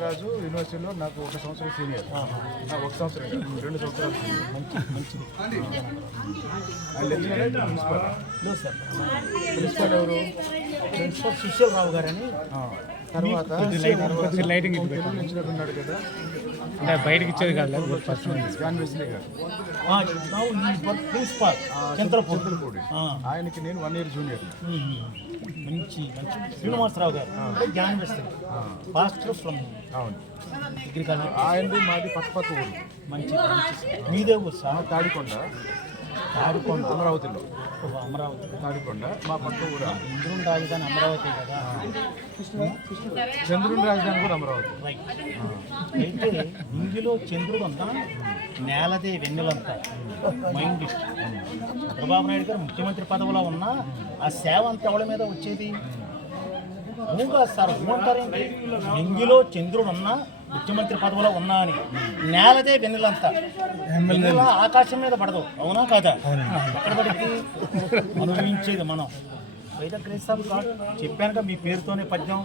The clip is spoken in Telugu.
రాజు యూనివర్సిటీలో నాకు 1 సంవత్సరం సీనియర్. నాకు 1 సంవత్సరం కాదు, 2 సంవత్సరాలు సీనియర్. మంచిది. ఆయన లెక్చరర్ అయితే ప్రిన్సిపల్. సార్ ప్రిన్సిపల్ ఎవరు? ప్రిన్సిపల్ సుశీలరావు గారని. తర్వాత లైటింగ్ లెక్చరర్ ఉన్నాడు కదా, అంటే బయటకి ఇచ్చేది కాదు జాన్ వెస్లీ గారు, ప్రిన్సిపాల్ చంద్రపూడి. ఆయనకి నేను 1 year జూనియర్. మంచి శ్రీనివాసరావు గారు అంటే జాన్ వెస్లీ పాస్టర్ ఫ్రమ్ అవును. Degree college. ఆయనది మాది పక్క ఊరు. మంచి మీదే ఊరు సార్? తాడికొండ, అమరావతిలో. అమరావతి తాడికొండ మా పక్క ఊరు. ఇంద్రుని రాజధాని అమరావతి కదా. చంద్రుని రాజధాని కూడా అమరావతి. రైట్. అయితే ఇందులో చంద్రుడు అంతా నేలదే వెన్నెలంతా మైండ్. చంద్రబాబు నాయుడు గారు ముఖ్యమంత్రి పదవిలో ఉన్న ఆ సేవ అంతా ఎవరి మీద వచ్చేది? ఊగా సార్ ఊంటారేంటి? ఇందులో చంద్రుడు ఉన్నా ముఖ్యమంత్రి పదవిలో ఉన్నా అని నేలదే వెన్నెలంతా. వెన్నెల ఆకాశం మీద పడదు, అవునా కాదా? ఎక్కడ పడికి అనుభవించేది మనం. వైజాగ్ గ్రేస్ సాబ్ చెప్పానుగా మీ పేరుతోనే పద్యం.